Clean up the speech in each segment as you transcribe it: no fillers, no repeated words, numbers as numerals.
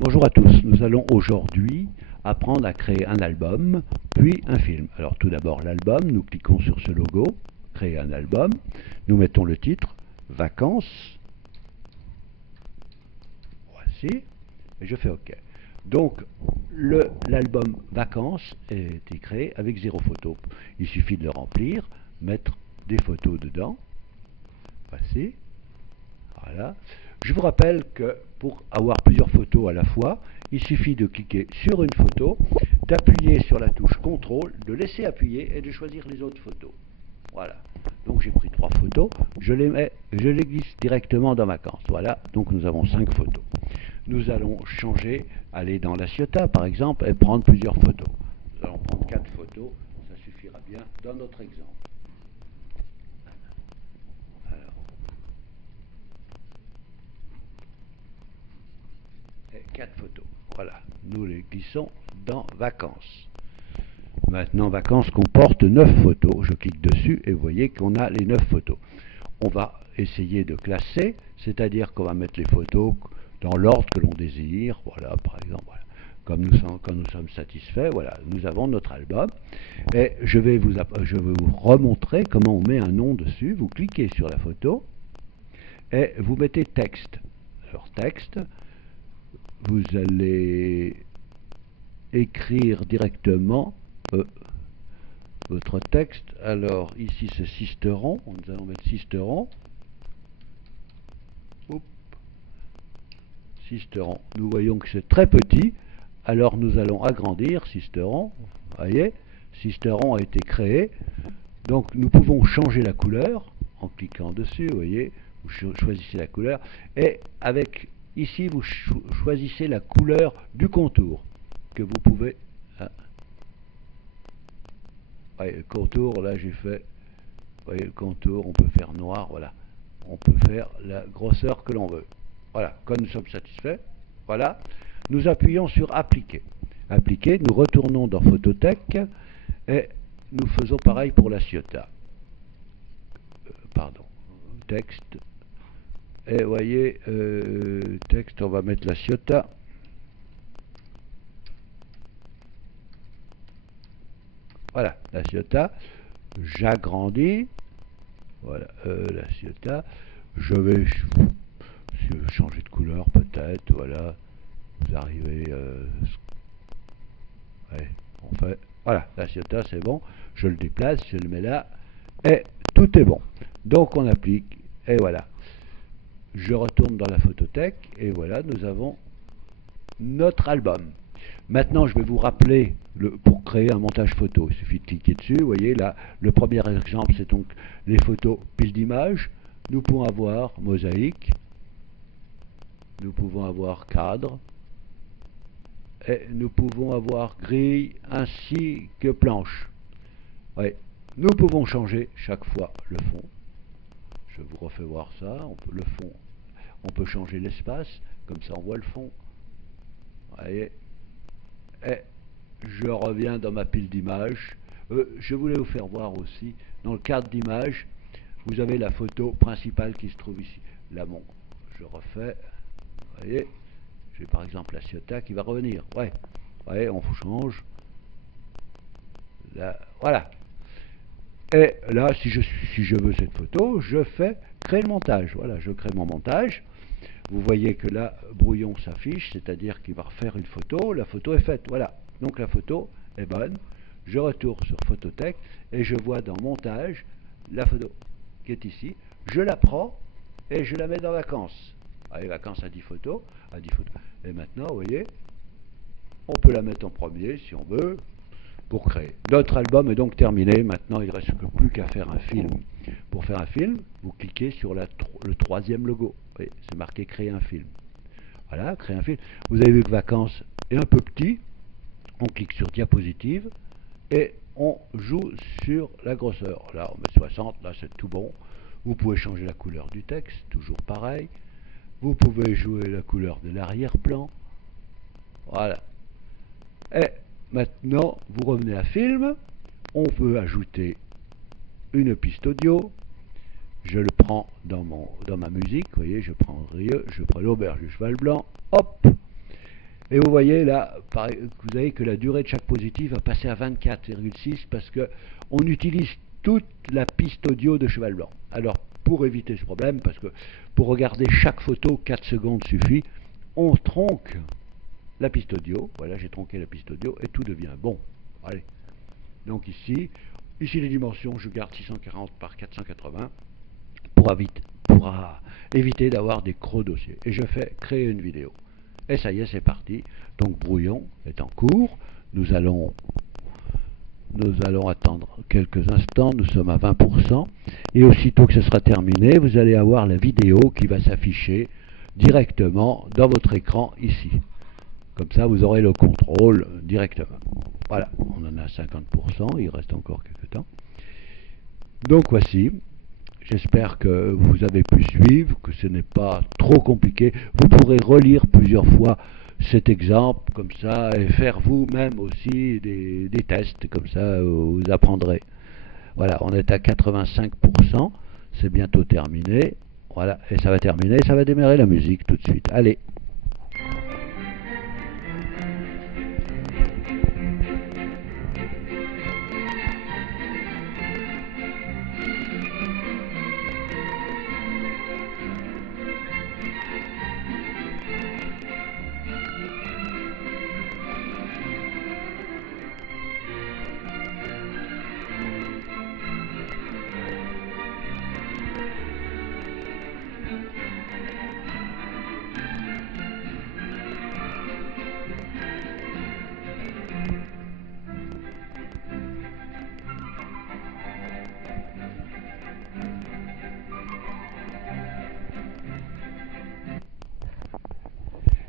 Bonjour à tous, nous allons aujourd'hui apprendre à créer un album, puis un film. Alors tout d'abord l'album, nous cliquons sur ce logo, créer un album, nous mettons le titre, vacances, voici, et je fais OK. Donc l'album vacances est créé avec 0 photo. Il suffit de le remplir, mettre des photos dedans, voici, voilà. Je vous rappelle que pour avoir plusieurs photos à la fois, il suffit de cliquer sur une photo, d'appuyer sur la touche CTRL, de laisser appuyer et de choisir les autres photos. Voilà. Donc j'ai pris 3 photos, je les glisse directement dans Vacances. Voilà, donc nous avons 5 photos. Nous allons changer, aller dans la Ciotat par exemple et prendre plusieurs photos. Nous allons prendre 4 photos, ça suffira bien dans notre exemple. 4 photos. Voilà, nous les glissons dans Vacances. Maintenant, Vacances comporte 9 photos. Je clique dessus et vous voyez qu'on a les 9 photos. On va essayer de classer, c'est-à-dire qu'on va mettre les photos dans l'ordre que l'on désire. Voilà, par exemple, voilà. Quand nous sommes satisfaits, voilà, nous avons notre album. Et je vais vous remontrer comment on met un nom dessus. Vous cliquez sur la photo et vous mettez texte. Alors, texte. Vous allez écrire directement votre texte. Alors ici c'est Sisteron, nous allons mettre Sisteron. Sisteron. Nous voyons que c'est très petit, alors nous allons agrandir Sisteron. Vous voyez, Sisteron a été créé. Donc nous pouvons changer la couleur en cliquant dessus. Vous voyez, vous choisissez la couleur et avec ici, vous choisissez la couleur du contour que vous pouvez. Voyez, le contour, là j'ai fait. Vous voyez, le contour, on peut faire noir, voilà. On peut faire la grosseur que l'on veut. Voilà, quand nous sommes satisfaits, voilà. Nous appuyons sur Appliquer. Appliquer, nous retournons dans Photothèque et nous faisons pareil pour la Ciotat. Pardon, texte. Et vous voyez, texte, on va mettre la Ciotat. Voilà, la Ciotat. J'agrandis. Voilà, la Ciotat. Je vais changer de couleur peut-être. Voilà, vous arrivez. Ouais, on fait. Voilà, la Ciotat, c'est bon. Je le déplace, je le mets là. Et tout est bon. Donc on applique. Et voilà. Je retourne dans la photothèque et voilà, nous avons notre album. Maintenant, je vais vous rappeler, pour créer un montage photo, il suffit de cliquer dessus. Vous voyez, là, le premier exemple, c'est donc les photos pile d'images. Nous pouvons avoir mosaïque, nous pouvons avoir cadre, et nous pouvons avoir grille ainsi que planche. Oui. Nous pouvons changer chaque fois le fond. Je vous refais voir ça. Le fond, on peut changer l'espace, comme ça on voit le fond. Vous voyez. Et je reviens dans ma pile d'images. Je voulais vous faire voir aussi, dans le cadre d'image, vous avez la photo principale qui se trouve ici. Là, bon, je refais. Vous voyez, j'ai par exemple la Ciotat qui va revenir. Ouais, vous voyez, on change. Là, voilà. Et là, si je veux cette photo, je fais créer le montage. Voilà, je crée mon montage. Vous voyez que là, brouillon s'affiche, c'est-à-dire qu'il va refaire une photo. La photo est faite. Voilà, donc la photo est bonne. Je retourne sur Photothèque et je vois dans Montage la photo qui est ici. Je la prends et je la mets dans Vacances. Allez, Vacances à 10 photos. À 10 photos. Et maintenant, vous voyez, on peut la mettre en premier si on veut. Pour créer. Notre album est donc terminé. Maintenant, il ne reste plus qu'à faire un film. Pour faire un film, vous cliquez sur le troisième logo. Oui, c'est marqué créer un film. Voilà, créer un film. Vous avez vu que Vacances est un peu petit. On clique sur diapositive et on joue sur la grosseur. Là, on met 60. Là, c'est tout bon. Vous pouvez changer la couleur du texte, toujours pareil. Vous pouvez jouer la couleur de l'arrière-plan. Voilà. Et maintenant, vous revenez à film, on veut ajouter une piste audio, je le prends dans ma musique, vous voyez, je prends l'auberge du cheval blanc, hop, Et vous voyez là, vous avez que la durée de chaque positif va passer à 24,6 parce qu'on utilise toute la piste audio de Cheval Blanc. Alors, pour éviter ce problème, parce que pour regarder chaque photo, 4 secondes suffit, on tronque la piste audio. Voilà, j'ai tronqué la piste audio et tout devient bon. Allez. Donc ici les dimensions, je garde 640 par 480 pour éviter d'avoir des gros dossiers. Et je fais créer une vidéo. Et ça y est, c'est parti. Donc brouillon est en cours. Nous allons attendre quelques instants. Nous sommes à 20%. Et aussitôt que ce sera terminé, vous allez avoir la vidéo qui va s'afficher directement dans votre écran ici. Comme ça, vous aurez le contrôle directement. Voilà, on en a 50%. Il reste encore quelques temps. Donc voici. J'espère que vous avez pu suivre, que ce n'est pas trop compliqué. Vous pourrez relire plusieurs fois cet exemple, comme ça, et faire vous-même aussi des tests, comme ça, vous apprendrez. Voilà, on est à 85%, c'est bientôt terminé. Voilà, et ça va terminer, ça va démarrer la musique tout de suite. Allez.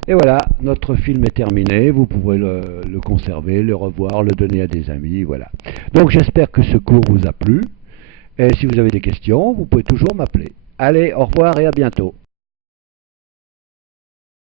Et voilà, notre film est terminé, vous pouvez le conserver, le revoir, le donner à des amis, voilà. Donc j'espère que ce cours vous a plu, et si vous avez des questions, vous pouvez toujours m'appeler. Allez, au revoir et à bientôt.